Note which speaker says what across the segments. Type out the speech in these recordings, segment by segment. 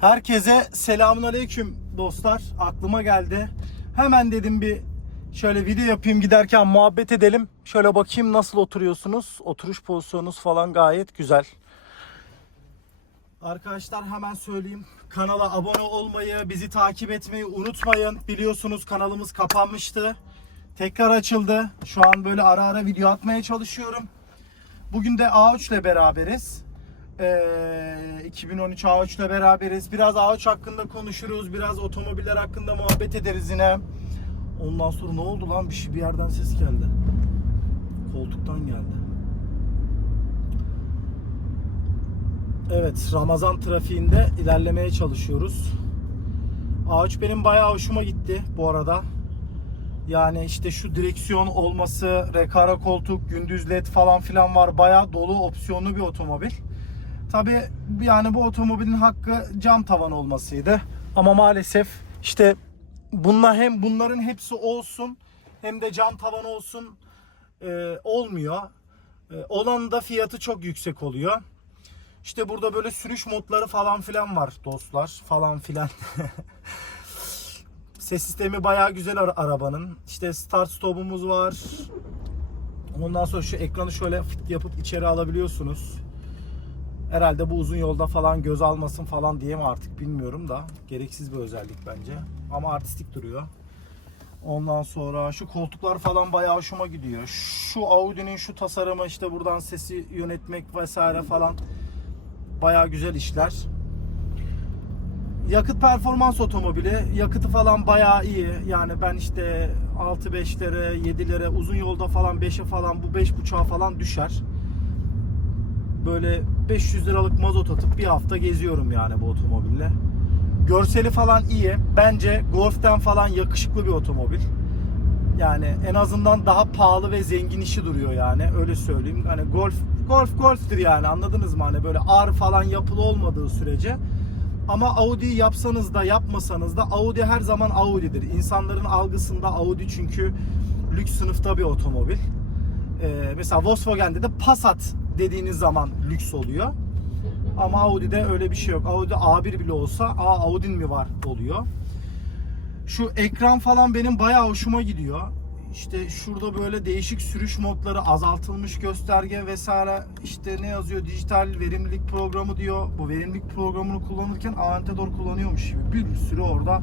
Speaker 1: Herkese selamun aleyküm dostlar. Aklıma geldi. Hemen dedim bir şöyle video yapayım giderken muhabbet edelim. Şöyle bakayım nasıl oturuyorsunuz. Oturuş pozisyonunuz falan gayet güzel. Arkadaşlar hemen söyleyeyim. Kanala abone olmayı, bizi takip etmeyi unutmayın. Biliyorsunuz kanalımız kapanmıştı. Tekrar açıldı. Şu an böyle ara ara video atmaya çalışıyorum. Bugün de A3 ile beraberiz. Ee, 2013 A3 ile beraberiz. Biraz A3 hakkında konuşuruz. Biraz otomobiller hakkında muhabbet ederiz yine. Ondan sonra ne oldu lan? Bir şey bir yerden ses geldi. Koltuktan geldi. Evet, Ramazan trafiğinde ilerlemeye çalışıyoruz. A3 benim bayağı hoşuma gitti bu arada. Yani işte şu direksiyon olması, rekara koltuk, gündüz led falan filan var. Bayağı dolu opsiyonlu bir otomobil. Tabi yani bu otomobilin hakkı cam tavan olmasıydı. Ama maalesef işte bunlar hem bunların hepsi olsun hem de cam tavan olsun e, olmuyor. E, olan da fiyatı çok yüksek oluyor. İşte burada böyle sürüş modları falan filan var dostlar falan filan. Ses sistemi bayağı güzel ara- arabanın. İşte start stop'umuz var. Ondan sonra şu ekranı şöyle fit yapıp içeri alabiliyorsunuz. Herhalde bu uzun yolda falan göz almasın falan diye mi artık bilmiyorum da. Gereksiz bir özellik bence. Ama artistik duruyor. Ondan sonra şu koltuklar falan bayağı hoşuma gidiyor. Şu Audi'nin şu tasarımı işte buradan sesi yönetmek vesaire falan bayağı güzel işler. Yakıt performans otomobili. Yakıtı falan bayağı iyi. Yani ben işte 6-5'lere, 7'lere uzun yolda falan 5'e falan bu 5.5'a falan düşer. Böyle 500 liralık mazot atıp bir hafta geziyorum yani bu otomobille. Görseli falan iyi. Bence Golf'ten falan yakışıklı bir otomobil. Yani en azından daha pahalı ve zengin işi duruyor yani öyle söyleyeyim. Hani Golf Golf Golf'tir yani anladınız mı? Hani böyle ar falan yapılı olmadığı sürece ama Audi yapsanız da yapmasanız da Audi her zaman Audi'dir. İnsanların algısında Audi çünkü lüks sınıfta bir otomobil. Ee, mesela Volkswagen'de de Passat dediğiniz zaman lüks oluyor. Ama Audi'de öyle bir şey yok. Audi A1 bile olsa Aa Audi'nin mi var oluyor. Şu ekran falan benim bayağı hoşuma gidiyor. İşte şurada böyle değişik sürüş modları, azaltılmış gösterge vesaire işte ne yazıyor dijital verimlilik programı diyor. Bu verimlilik programını kullanırken Aventador kullanıyormuş gibi bir sürü orada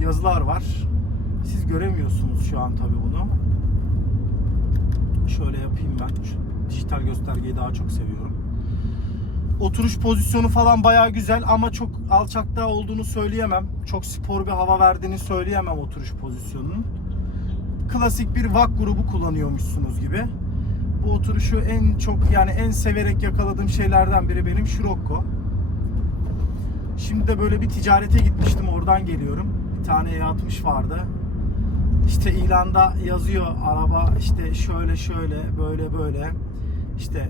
Speaker 1: yazılar var. Siz göremiyorsunuz şu an tabi bunu. Şöyle yapayım ben. Şu dijital göstergeyi daha çok seviyorum. Oturuş pozisyonu falan bayağı güzel ama çok alçakta olduğunu söyleyemem. Çok spor bir hava verdiğini söyleyemem oturuş pozisyonunun. Klasik bir VAK grubu kullanıyormuşsunuz gibi. Bu oturuşu en çok yani en severek yakaladığım şeylerden biri benim Scirocco. Şimdi de böyle bir ticarete gitmiştim oradan geliyorum. Bir tane E60 vardı. İşte ilanda yazıyor araba işte şöyle şöyle böyle böyle işte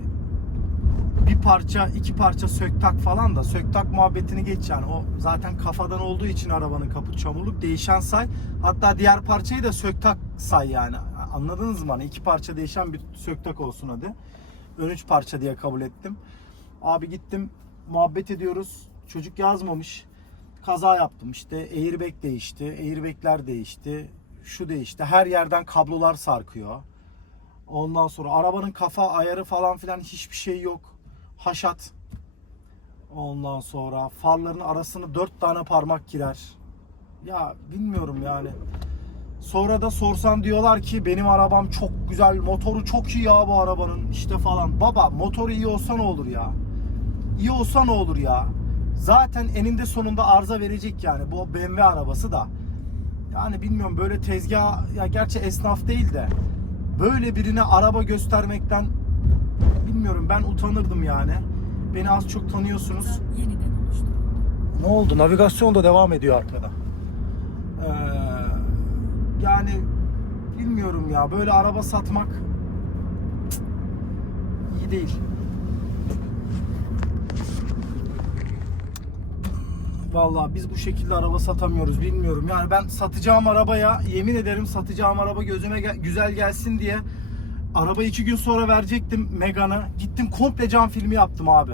Speaker 1: bir parça iki parça söktak falan da söktak muhabbetini geç yani. O zaten kafadan olduğu için arabanın kaput çamurluk değişen say. Hatta diğer parçayı da söktak say yani. Anladınız mı? Hani iki parça değişen bir söktak olsun hadi. Ön üç parça diye kabul ettim. Abi gittim muhabbet ediyoruz. Çocuk yazmamış. Kaza yaptım işte. Airbag değişti airbagler değişti. Şu değişti. Her yerden kablolar sarkıyor Ondan sonra arabanın kafa ayarı falan filan hiçbir şey yok. Haşat. Ondan sonra farların arasını dört tane parmak girer. Ya bilmiyorum yani. Sonra da sorsan diyorlar ki benim arabam çok güzel, motoru çok iyi ya bu arabanın işte falan. Baba motoru iyi olsa ne olur ya? İyi olsa ne olur ya? Zaten eninde sonunda arıza verecek yani bu BMW arabası da. Yani bilmiyorum böyle tezgah ya gerçi esnaf değil de böyle birine araba göstermekten bilmiyorum ben utanırdım yani. Beni az çok tanıyorsunuz. Ne oldu? Navigasyon da devam ediyor arkada. Ee, yani bilmiyorum ya böyle araba satmak cık, iyi değil. Vallahi biz bu şekilde araba satamıyoruz bilmiyorum. Yani ben satacağım arabaya yemin ederim satacağım araba gözüme gel- güzel gelsin diye araba iki gün sonra verecektim Megane'ı. Gittim komple cam filmi yaptım abi.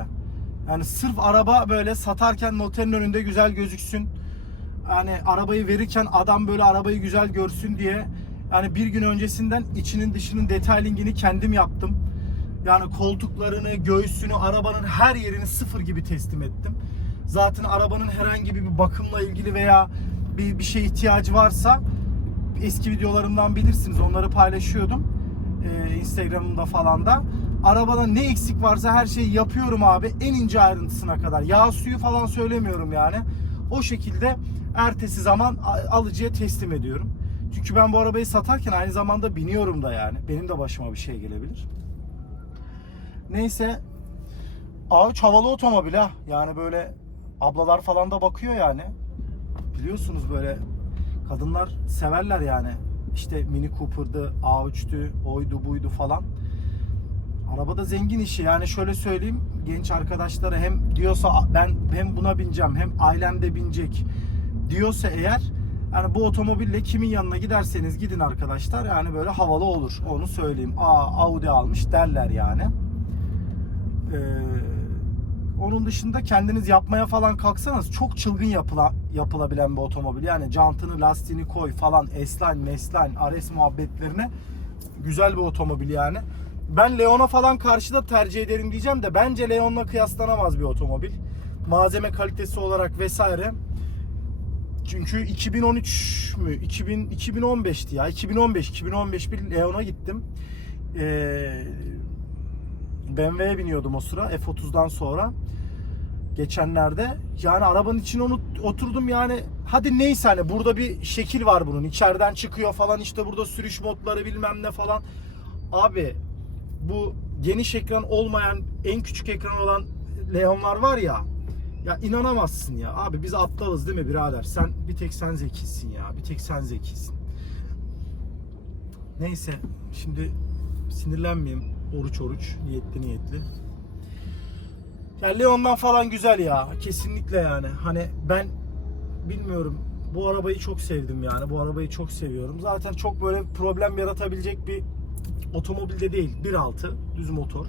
Speaker 1: Yani sırf araba böyle satarken noterin önünde güzel gözüksün. Yani arabayı verirken adam böyle arabayı güzel görsün diye yani bir gün öncesinden içinin dışının detaylingini kendim yaptım. Yani koltuklarını, göğsünü, arabanın her yerini sıfır gibi teslim ettim. Zaten arabanın herhangi bir bakımla ilgili veya bir, bir şey ihtiyacı varsa eski videolarımdan bilirsiniz onları paylaşıyordum. Ee, Instagram'ımda falan da. Arabada ne eksik varsa her şeyi yapıyorum abi. En ince ayrıntısına kadar. Yağ suyu falan söylemiyorum yani. O şekilde ertesi zaman alıcıya teslim ediyorum. Çünkü ben bu arabayı satarken aynı zamanda biniyorum da yani. Benim de başıma bir şey gelebilir. Neyse. A3 havalı otomobil ha. Yani böyle ablalar falan da bakıyor yani. Biliyorsunuz böyle kadınlar severler yani. İşte Mini Cooper'dı, A3'tü, oydu buydu falan. Arabada zengin işi yani şöyle söyleyeyim genç arkadaşlara hem diyorsa ben hem buna bineceğim hem ailem de binecek diyorsa eğer yani bu otomobille kimin yanına giderseniz gidin arkadaşlar yani böyle havalı olur onu söyleyeyim. Aa Audi almış derler yani. Ee, onun dışında kendiniz yapmaya falan kalksanız çok çılgın yapıla, yapılabilen bir otomobil. Yani jantını, lastiğini koy falan, S-Line, M-Line, muhabbetlerine güzel bir otomobil yani. Ben Leon'a falan karşıda tercih ederim diyeceğim de bence Leon'la kıyaslanamaz bir otomobil. Malzeme kalitesi olarak vesaire. Çünkü 2013 mü? 2000 2015'ti ya. 2015 2015 bir Leon'a gittim. Ee, BMW'ye biniyordum o sıra F30'dan sonra. Geçenlerde. Yani arabanın içine onu oturdum yani. Hadi neyse hani burada bir şekil var bunun. İçeriden çıkıyor falan işte burada sürüş modları bilmem ne falan. Abi bu geniş ekran olmayan en küçük ekran olan Leon'lar var ya ya inanamazsın ya. Abi biz aptalız değil mi birader? Sen bir tek sen zekisin ya. Bir tek sen zekisin. Neyse şimdi sinirlenmeyeyim. Oruç oruç niyetli niyetli. Ya Leon'dan falan güzel ya kesinlikle yani hani ben bilmiyorum bu arabayı çok sevdim yani bu arabayı çok seviyorum. Zaten çok böyle problem yaratabilecek bir otomobilde değil 1.6 düz motor.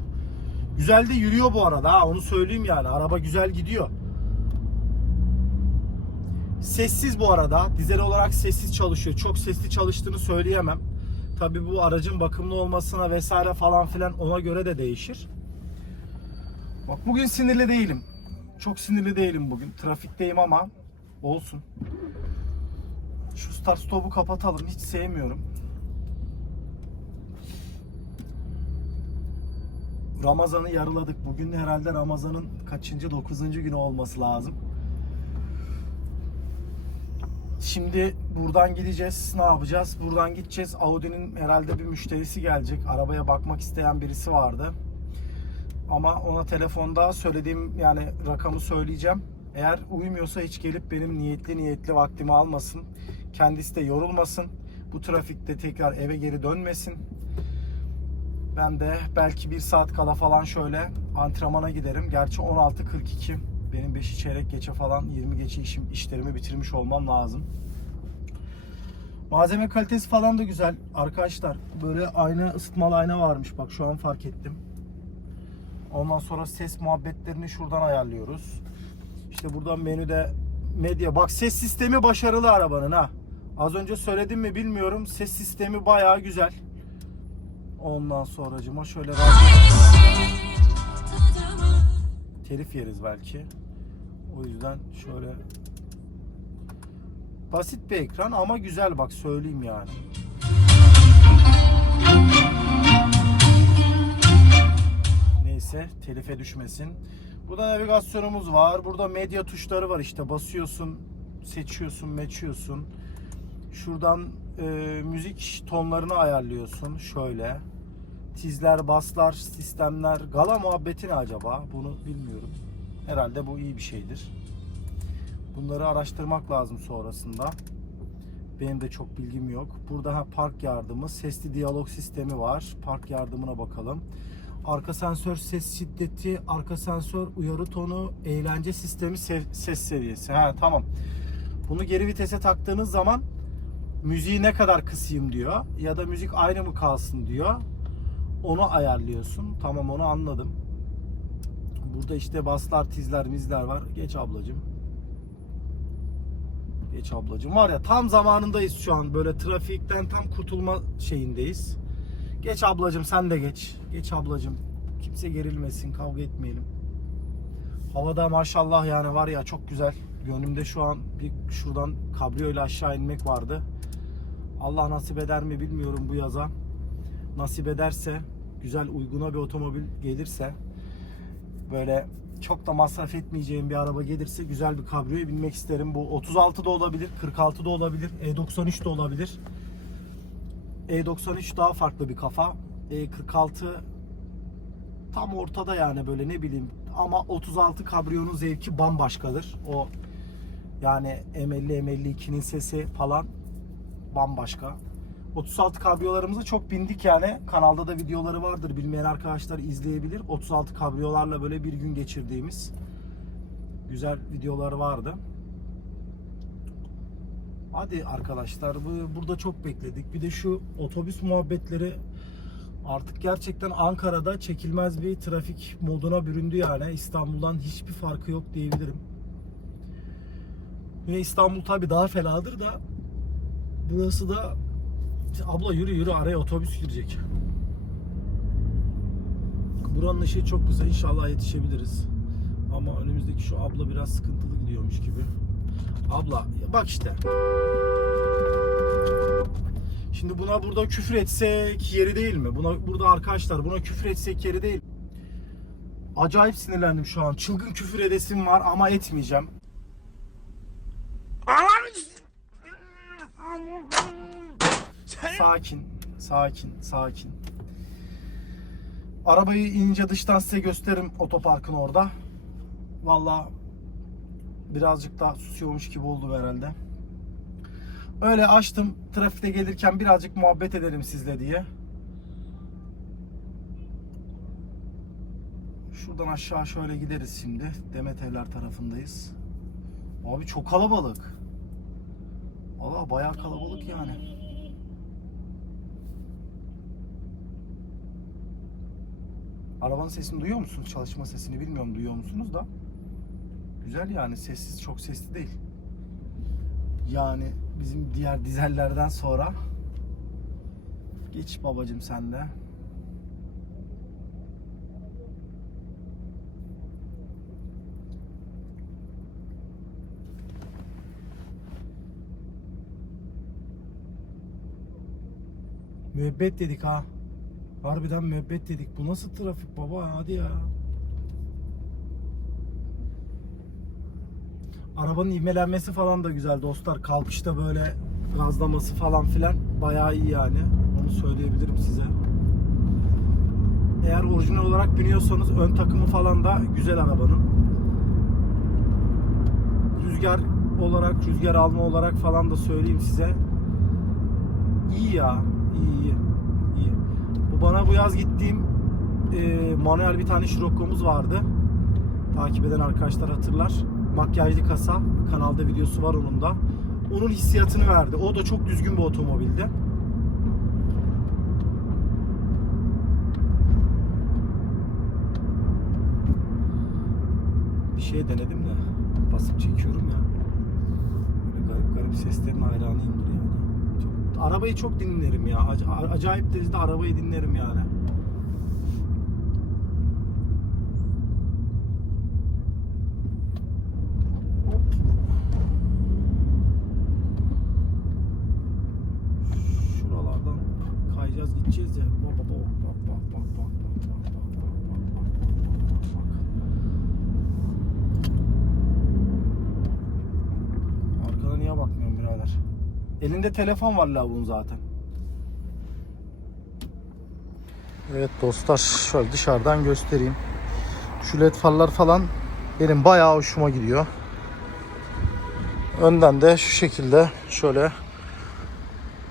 Speaker 1: Güzel de yürüyor bu arada ha onu söyleyeyim yani araba güzel gidiyor. Sessiz bu arada. Dizel olarak sessiz çalışıyor. Çok sesli çalıştığını söyleyemem. Tabii bu aracın bakımlı olmasına vesaire falan filan ona göre de değişir. Bak bugün sinirli değilim. Çok sinirli değilim bugün. Trafikteyim ama olsun. Şu start stop'u kapatalım. Hiç sevmiyorum. Ramazan'ı yarıladık. Bugün herhalde Ramazan'ın kaçıncı? Dokuzuncu günü olması lazım. Şimdi buradan gideceğiz. Ne yapacağız? Buradan gideceğiz. Audi'nin herhalde bir müşterisi gelecek. Arabaya bakmak isteyen birisi vardı. Ama ona telefonda söylediğim yani rakamı söyleyeceğim. Eğer uymuyorsa hiç gelip benim niyetli niyetli vaktimi almasın. Kendisi de yorulmasın. Bu trafikte tekrar eve geri dönmesin. Ben de belki bir saat kala falan şöyle antrenmana giderim. Gerçi 16.42. Benim 5'i çeyrek geçe falan 20 geçe işim, işlerimi bitirmiş olmam lazım. Malzeme kalitesi falan da güzel arkadaşlar. Böyle ayna ısıtmalı ayna varmış bak şu an fark ettim. Ondan sonra ses muhabbetlerini şuradan ayarlıyoruz. İşte buradan menüde medya. Bak ses sistemi başarılı arabanın ha. Az önce söyledim mi bilmiyorum. Ses sistemi bayağı güzel. Ondan sonracıma şöyle telif yeriz belki. O yüzden şöyle basit bir ekran ama güzel bak söyleyeyim yani. Neyse telife düşmesin. Burada navigasyonumuz var. Burada medya tuşları var işte basıyorsun, seçiyorsun, meçiyorsun. Şuradan e, müzik tonlarını ayarlıyorsun şöyle. Tizler, baslar, sistemler. Gala muhabbeti ne acaba? Bunu bilmiyorum. Herhalde bu iyi bir şeydir. Bunları araştırmak lazım sonrasında. Benim de çok bilgim yok. Burada ha, park yardımı, sesli diyalog sistemi var. Park yardımına bakalım. Arka sensör ses şiddeti, arka sensör uyarı tonu, eğlence sistemi se- ses seviyesi. Ha tamam. Bunu geri vitese taktığınız zaman müziği ne kadar kısayım diyor ya da müzik aynı mı kalsın diyor. Onu ayarlıyorsun. Tamam onu anladım. Burada işte baslar, tizler, mizler var. Geç ablacığım. Geç ablacığım. Var ya tam zamanındayız şu an. Böyle trafikten tam kurtulma şeyindeyiz. Geç ablacığım sen de geç. Geç ablacığım. Kimse gerilmesin, kavga etmeyelim. Havada maşallah yani var ya çok güzel. Gönlümde şu an bir şuradan kabriyo ile aşağı inmek vardı. Allah nasip eder mi bilmiyorum bu yaza. Nasip ederse güzel uyguna bir otomobil gelirse böyle çok da masraf etmeyeceğim bir araba gelirse güzel bir kabriyoya binmek isterim. Bu 36 da olabilir, 46 da olabilir, E93 de olabilir. E93 daha farklı bir kafa. E46 tam ortada yani böyle ne bileyim ama 36 kabriyonun zevki bambaşkadır. O yani M50 M52'nin sesi falan bambaşka. 36 kabriyolarımıza çok bindik yani. Kanalda da videoları vardır. Bilmeyen arkadaşlar izleyebilir. 36 kabriyolarla böyle bir gün geçirdiğimiz güzel videolar vardı. Hadi arkadaşlar bu burada çok bekledik. Bir de şu otobüs muhabbetleri artık gerçekten Ankara'da çekilmez bir trafik moduna büründü yani. İstanbul'dan hiçbir farkı yok diyebilirim. Yine İstanbul tabi daha fenadır da burası da abla yürü yürü araya otobüs girecek. Buranın ışığı çok güzel. İnşallah yetişebiliriz. Ama önümüzdeki şu abla biraz sıkıntılı gidiyormuş gibi. Abla bak işte. Şimdi buna burada küfür etsek yeri değil mi? Buna burada arkadaşlar buna küfür etsek yeri değil. Acayip sinirlendim şu an. Çılgın küfür edesim var ama etmeyeceğim. Sakin, sakin, sakin. Arabayı inince dıştan size gösteririm otoparkın orada. Valla birazcık daha susuyormuş gibi oldu herhalde. Öyle açtım trafikte gelirken birazcık muhabbet edelim sizle diye. Şuradan aşağı şöyle gideriz şimdi. Demet Evler tarafındayız. Abi çok kalabalık. Valla bayağı kalabalık yani. Arabanın sesini duyuyor musunuz? Çalışma sesini bilmiyorum duyuyor musunuz da. Güzel yani sessiz çok sesli değil. Yani bizim diğer dizellerden sonra geç babacım sen de. Müebbet dedik ha. Harbiden müebbet dedik. Bu nasıl trafik baba? Hadi ya. Arabanın ivmelenmesi falan da güzel dostlar. Kalkışta böyle gazlaması falan filan bayağı iyi yani. Onu söyleyebilirim size. Eğer orijinal olarak biniyorsanız ön takımı falan da güzel arabanın. Rüzgar olarak, rüzgar alma olarak falan da söyleyeyim size. İyi ya, iyi iyi. iyi. Bu bana bu yaz gittiğim e, manuel bir tane Scirocco'muz vardı. Takip eden arkadaşlar hatırlar. Makyajlı kasa. Kanalda videosu var onun da. Onun hissiyatını verdi. O da çok düzgün bir otomobildi. Bir şey denedim de basıp çekiyorum ya. Böyle garip garip seslerin hayranıyımdır yani. Çok, arabayı çok dinlerim ya. Ac- acayip derecede arabayı dinlerim yani. Elinde telefon var lavuğun zaten. Evet dostlar şöyle dışarıdan göstereyim. Şu led farlar falan benim bayağı hoşuma gidiyor. Önden de şu şekilde şöyle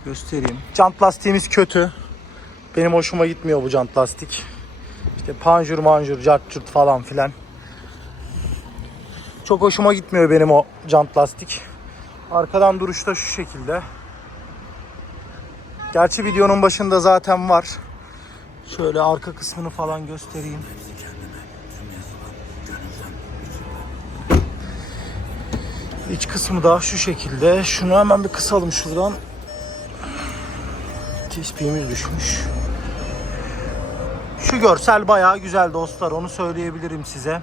Speaker 1: göstereyim. Jant lastiğimiz kötü. Benim hoşuma gitmiyor bu jant lastik. İşte panjur manjur, cart curt falan filan. Çok hoşuma gitmiyor benim o jant lastik. Arkadan duruşta şu şekilde. Gerçi videonun başında zaten var. Şöyle arka kısmını falan göstereyim. İç kısmı da şu şekilde. Şunu hemen bir kısalım şuradan. Tespihimiz düşmüş. Şu görsel bayağı güzel dostlar onu söyleyebilirim size.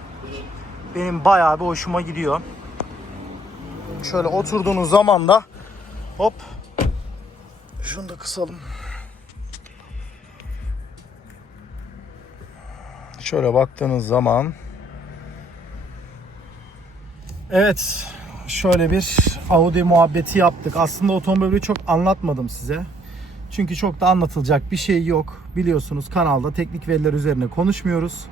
Speaker 1: Benim bayağı bir hoşuma gidiyor. Şöyle oturduğunuz zaman da hop şunu da kısalım. Şöyle baktığınız zaman Evet şöyle bir Audi muhabbeti yaptık. Aslında otomobili çok anlatmadım size. Çünkü çok da anlatılacak bir şey yok. Biliyorsunuz kanalda teknik veriler üzerine konuşmuyoruz.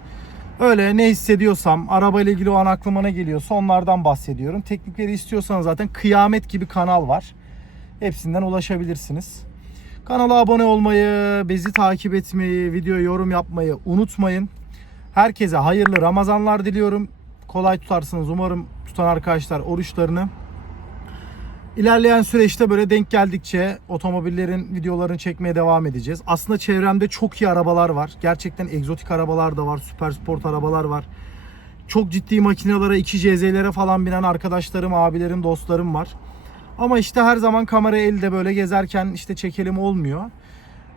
Speaker 1: Öyle ne hissediyorsam, arabayla ilgili o an aklıma ne geliyorsa onlardan bahsediyorum. Teknikleri istiyorsanız zaten kıyamet gibi kanal var. Hepsinden ulaşabilirsiniz. Kanala abone olmayı, bizi takip etmeyi, video yorum yapmayı unutmayın. Herkese hayırlı Ramazanlar diliyorum. Kolay tutarsınız umarım tutan arkadaşlar oruçlarını. İlerleyen süreçte böyle denk geldikçe otomobillerin videolarını çekmeye devam edeceğiz. Aslında çevremde çok iyi arabalar var. Gerçekten egzotik arabalar da var. Süper sport arabalar var. Çok ciddi makinelere, 2CZ'lere falan binen arkadaşlarım, abilerim, dostlarım var. Ama işte her zaman kamera elde böyle gezerken işte çekelim olmuyor.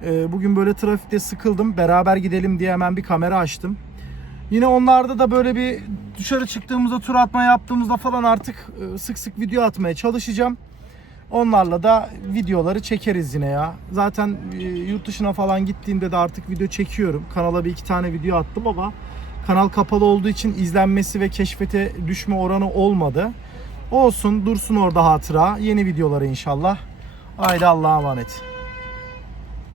Speaker 1: Ee, Bugün böyle trafikte sıkıldım. Beraber gidelim diye hemen bir kamera açtım. Yine onlarda da böyle bir dışarı çıktığımızda tur atma yaptığımızda falan artık e, sık sık video atmaya çalışacağım. Onlarla da videoları çekeriz yine ya. Zaten e, yurt dışına falan gittiğimde de artık video çekiyorum. Kanala bir iki tane video attım ama kanal kapalı olduğu için izlenmesi ve keşfete düşme oranı olmadı. Olsun dursun orada hatıra. Yeni videoları inşallah. Haydi Allah'a emanet.